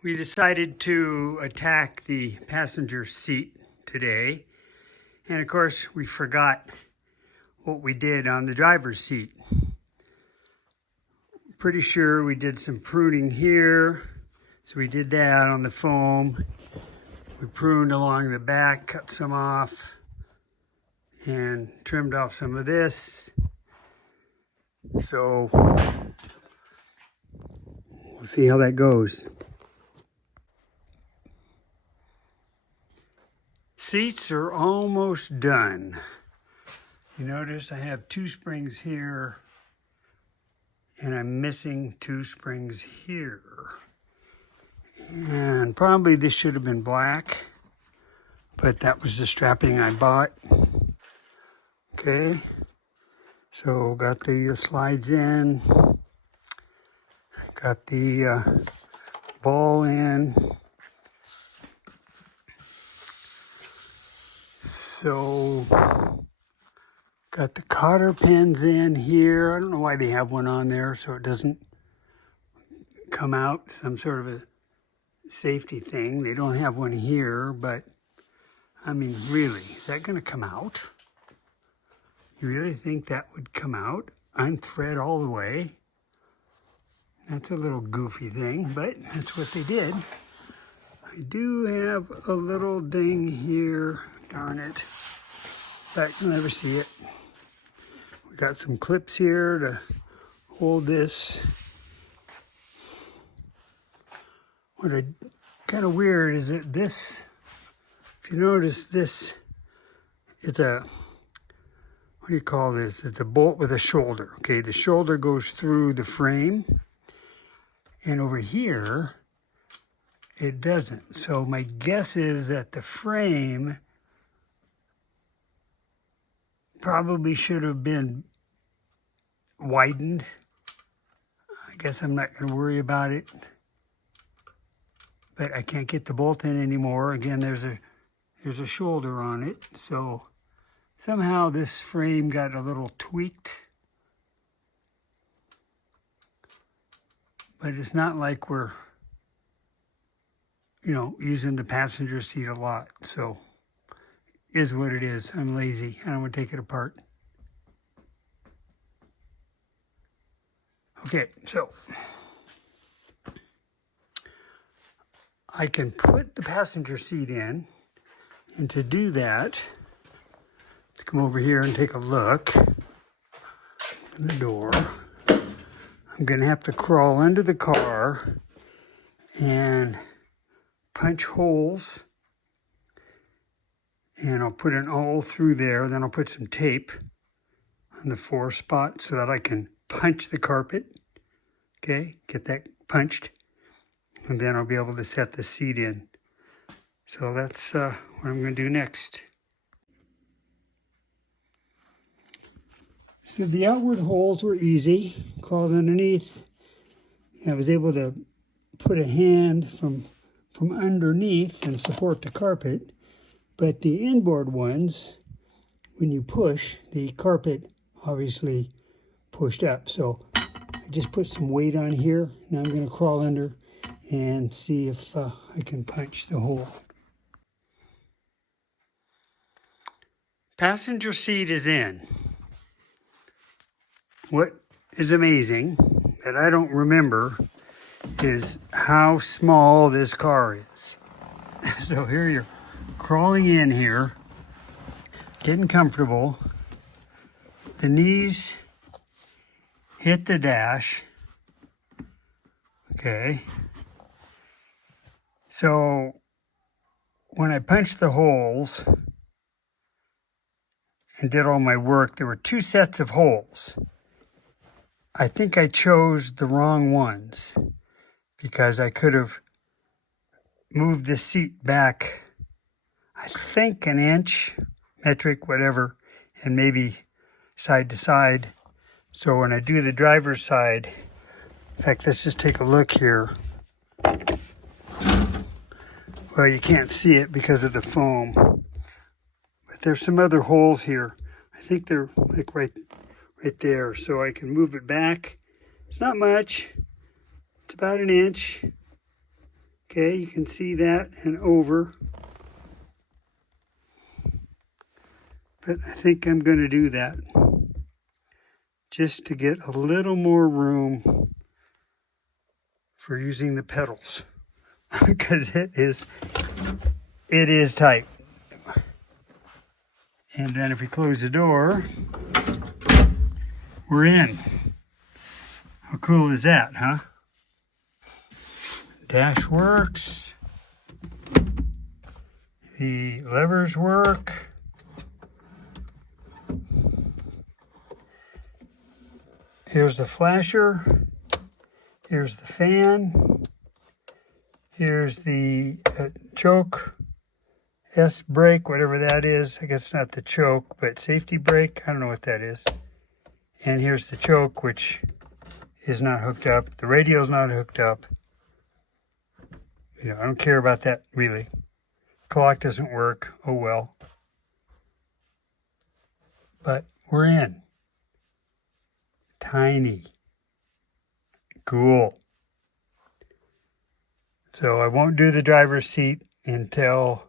We decided to attack the passenger seat today. And of course, we forgot what we did on the driver's seat. Pretty sure we did some pruning here. So we did that on the foam. We pruned along the back, cut some off, and trimmed off some of this. So we'll see how that goes. Seats are almost done. You notice I have two springs here and I'm missing two springs here. And probably this should have been black, but that was the strapping I bought. Okay, so got the slides in, got the ball in. So, got the cotter pins in here. I don't know why they have one on there so it doesn't come out, some sort of a safety thing. They don't have one here, but I mean, really, is that going to come out? You really think that would come out? Unthread all the way? That's a little goofy thing, but that's what they did. I do have a little ding here. Darn it, but you'll never see it. We got some clips here to hold this. What I kind of weird is that this, if you notice this, it's a, what do you call this? It's a bolt with a shoulder. Okay, the shoulder goes through the frame, and over here, it doesn't. So my guess is that the frame probably should have been widened. I guess I'm not going to worry about it. But I can't get the bolt in anymore. Again, there's a shoulder on it. So somehow this frame got a little tweaked. But it's not like we're, using the passenger seat a lot. So is what it is. I'm lazy. I don't want to take it apart. Okay, so I can put the passenger seat in, and to do that, let's come over here and take a look. Open the door. I'm going to have to crawl under the car and punch holes. And I'll put an awl through there, then I'll put some tape on the 4 spots so that I can punch the carpet. Okay, get that punched. And then I'll be able to set the seat in. So that's what I'm going to do next. So the outward holes were easy, crawled underneath. I was able to put a hand from underneath and support the carpet. But the inboard ones, when you push, the carpet obviously pushed up. So I just put some weight on here. Now I'm going to crawl under and see if I can punch the hole. Passenger seat is in. What is amazing that I don't remember is how small this car is. So here you're crawling in here, getting comfortable. The knees hit the dash. Okay. So when I punched the holes and did all my work, there were 2 sets of holes. I think I chose the wrong ones because I could have moved the seat back, I think, an inch, metric, whatever, and maybe side to side. So when I do the driver's side, in fact, let's just take a look here. Well, you can't see it because of the foam, but there's some other holes here. I think they're like right there, so I can move it back. It's not much. It's about an inch. Okay, you can see that and over. But I think I'm going to do that just to get a little more room for using the pedals because it is tight. And then if we close the door, we're in. How cool is that, huh? Dash works. The levers work. Here's the flasher. Here's the fan. Here's the choke, S brake, whatever that is. I guess it's not the choke, but safety brake. I don't know what that is. And here's the choke, which is not hooked up. The radio's not hooked up. You know, I don't care about that really. Clock doesn't work. Oh well. But we're in. Tiny. Cool. So I won't do the driver's seat until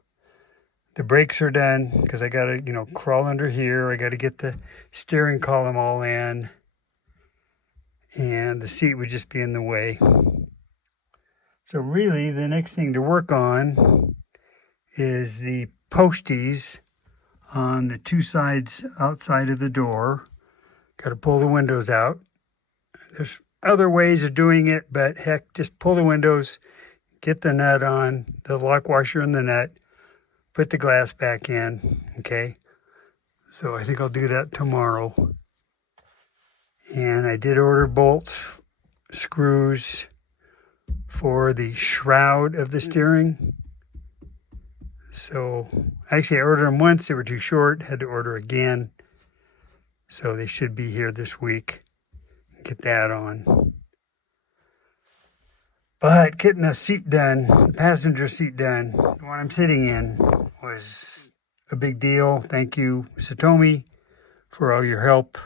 the brakes are done because I got to, you know, crawl under here. I got to get the steering column all in. And the seat would just be in the way. So really the next thing to work on is the posties on the two sides outside of the door. Got to pull the windows out. There's other ways of doing it, but heck, just pull the windows, get the nut on, the lock washer and the nut, put the glass back in, okay? So I think I'll do that tomorrow. And I did order bolts, screws for the shroud of the steering. So actually I ordered them once, they were too short, had to order again. So they should be here this week. Get that on. But getting the seat done, the passenger seat done, the one I'm sitting in, was a big deal. Thank you, Satomi, for all your help.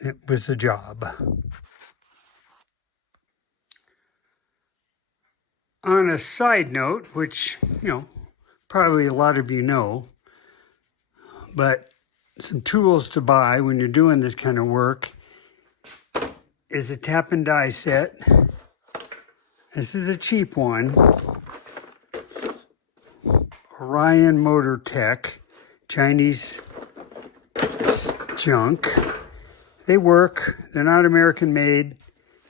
It was a job. On a side note, which, you know, probably a lot of you know, but some tools to buy when you're doing this kind of work is a tap and die set. This is a cheap one. Orion Motor Tech, Chinese junk. They work. They're not American made.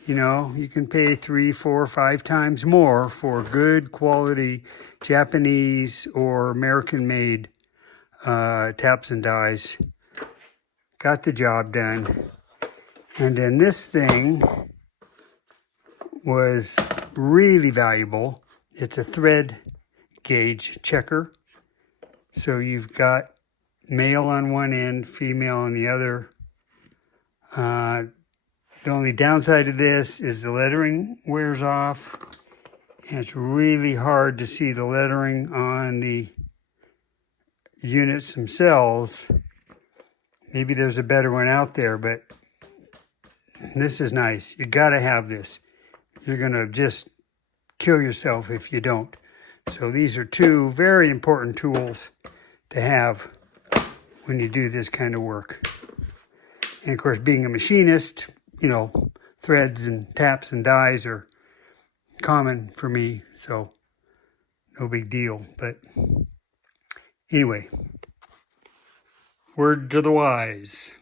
You know, you can pay 3, 4, 5 times more for good quality Japanese or American made taps and dies. Got the job done. And then this thing was really valuable. It's a thread gauge checker. So you've got male on one end, female on the other. The only downside of this is the lettering wears off. And it's really hard to see the lettering on the units themselves. Maybe there's a better one out there, but this is nice. You gotta have this. You're gonna just kill yourself if you don't. So these are two very important tools to have when you do this kind of work. And of course, being a machinist, you know, threads and taps and dies are common for me, so no big deal. But anyway, word to the wise.